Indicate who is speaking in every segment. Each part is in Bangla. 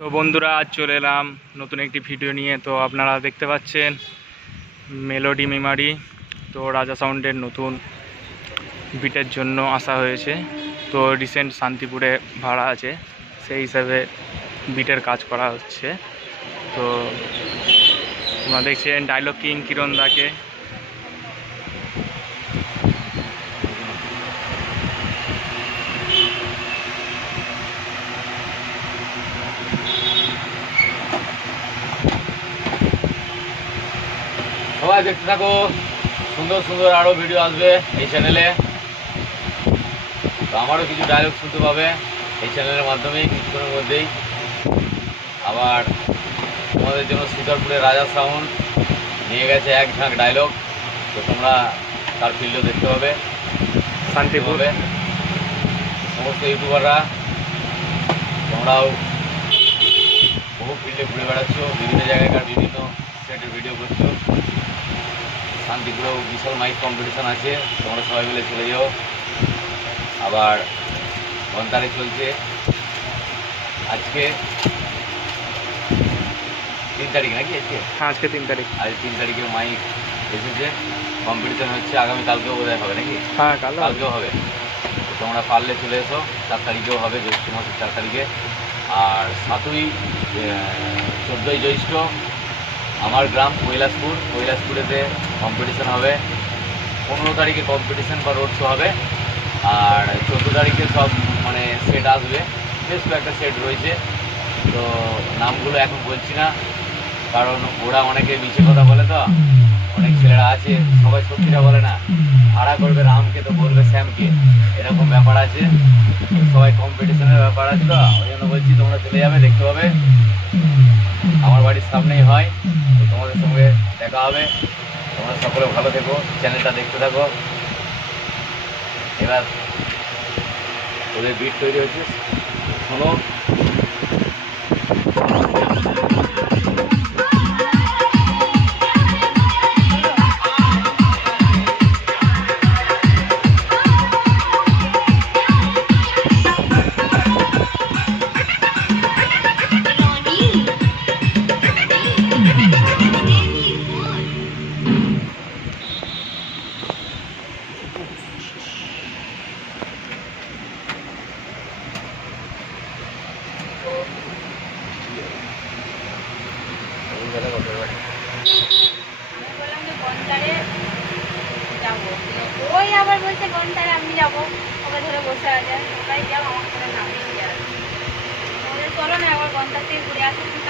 Speaker 1: তো বন্ধুরা, আজ চলে এলাম নতুন একটি ভিডিও নিয়ে। তো আপনারা দেখতে পাচ্ছেন মেলোডি মেমারি তো রাজা সাউন্ডের নতুন বিটের জন্য আসা হয়েছে। তো রিসেন্ট শান্তিপুরে ভাড়া আছে, সেই হিসাবে বিটের কাজ করা হচ্ছে। তো তোমরা দেখছেন ডায়লগ কিং কিরণ দাকে।
Speaker 2: সবাই দেখতে থাকো। সুন্দর সুন্দর আরও ভিডিও আসবে এই চ্যানেলে তো আমারও কিছু ডায়লগ শুনতে পাবে এই চ্যানেলের মাধ্যমেই কিছুক্ষণের মধ্যেই। আবার তোমাদের জন্য শ্রীধরপুরের রাজা সাউন্ড নিয়ে গেছে এক ঝাঁক ডায়লগ তো তোমরা তার ফিল্ডও দেখতে পাবে।
Speaker 1: শান্তি
Speaker 2: হবে সমস্ত ইউটিউবাররা তোমরাও বহু ফিল্ডে ঘুরে বেড়াচ্ছ শান্তিপুরেও বিশাল মাইক কম্পিটিশন আছে তোমরা সবাই মিলে চলে যাও। আবার ঘন্টারে চলছে। আজকে তিন তারিখ নাকি আজকে?
Speaker 1: হ্যাঁ আজকে তিন তারিখ।
Speaker 2: আজ তিন তারিখে মাইক এসেছে। কম্পিটিশন হচ্ছে আগামী কালকেও বোধহয় হবে নাকি?
Speaker 1: হ্যাঁ।
Speaker 2: কালকেও হবে। তোমরা পারলে চলে এসো চার তারিখেও হবে জ্যৈষ্ঠ মাসের চার তারিখে। আর সাতই চোদ্দোই জ্যৈষ্ঠ আমার গ্রাম কৈলাসপুর। কৈলাসপুরেতে কম্পিটিশন হবে। পনেরো তারিখে কম্পিটিশান বা রোড শো হবে। আর চোদ্দ তারিখে সব মানে সেট আসবে। বেশ কয়েকটা সেট রয়েছে। তো নামগুলো এখন বলছি না। কারণ ওরা অনেকে মিছে কথা বলে তো। অনেক ছেলেরা আছে, সবাই সত্যিটা বলে না। ভাড়া করবে রামকে তো বলবে শ্যামকে। এরকম ব্যাপার আছে। সবাই কম্পিটিশনের ব্যাপার আছে তো। ওই জন্য বলছি তোমরা চলে যাবে, দেখতে পাবে। আমার বাড়ির সামনেই হয়। তো তোমাদের সঙ্গে দেখা হবে। তোমরা সকলে ভালো থেকো চ্যানেলটা দেখতে থাকো। এবার ওদের বিট তৈরি হচ্ছে শোনো
Speaker 3: থেকে ঘুরে আসো তুমি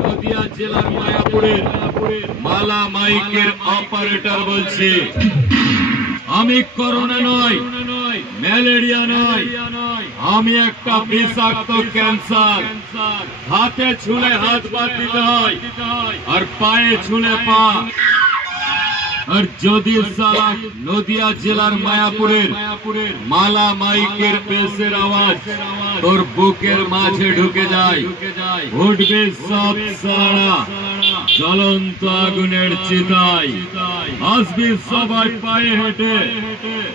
Speaker 4: নদিয়া জেলার মায়াপুরের মালা মাইকের অপারেটর বলছি। আমি করোনা নয়, ম্যালেরিয়া নয় আমি একটা বিষাক্ত ক্যান্সার। হাতে ছুলে হাত বাদ দিতে হয় আর পায়ে ছুলে পা। আর যদি সারা নদিয়া জেলার মায়াপুরের মালা মাইকের পেসের আওয়াজ তোর বুকের মাঝে ঢুকে যায়, উঠবে সব সারা। জ্বলন্ত আগুনের চিতায়। আসবি সবাই পায়ে হেঁটে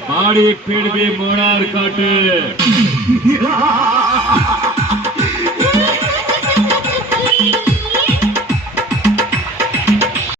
Speaker 4: বাড়ি ফিরবি মরার কাটে।